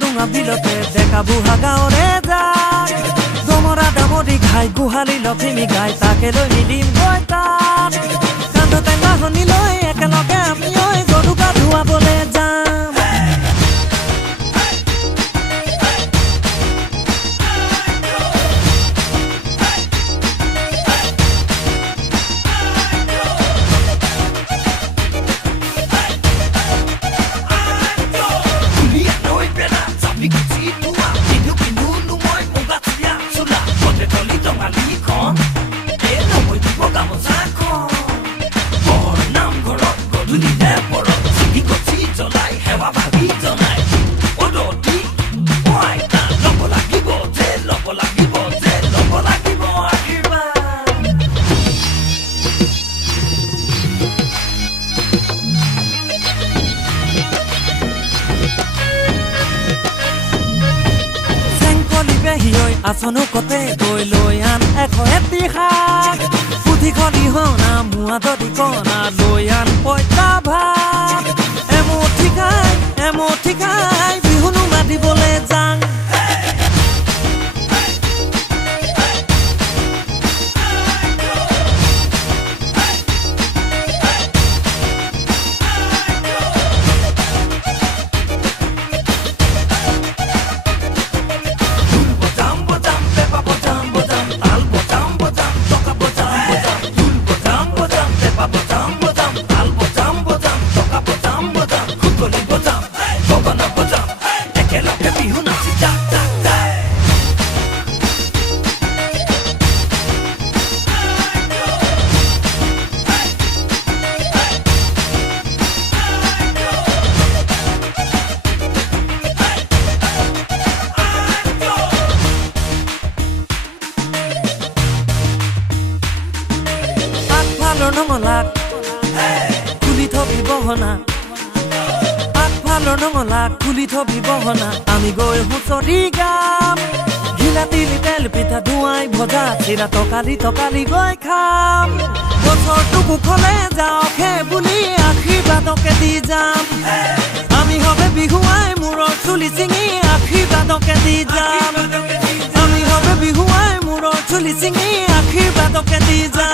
ডুঙা বিলতে ডেকা বুঢ়া গাঁৱৰে যায় দমৰা দামৰি ঘাই গোহালি লখিমী গাই তাকে লৈ মিলিম গৈ তাত কান্ধতে বাহনি লৈ একেলগে আমি গৰু গা ধুৱাবলৈ যাম আসনো কতে গৈ লৈ আন এটি শাক পুথিখনি হনা মুৱা দদি কনা লৈ আন পইতা ভাত এমুঠি খাই বিহুনো মাতিবলৈ যাং নঙলাক খুলি থবি বহনা আগফালৰ নঙলাক খুলি থবি বহনা আমি গৈ হুঁচৰি গাম ঘিলা তিলি তেল পিঠা ধুৱাই ভজা চিৰা তকালি গৈ খাম বছৰটো কুশলে যাওক হে বুলি আশীৰ্বাদকে দি যাম আমি হবে বিহুৱাই মূৰৰ চুলি চিঙি আশীৰ্বাদকে দি যাম আমি হবে বিহুৱাই মূৰৰ চুলি চিঙি আশীৰ্বাদকে দি যাম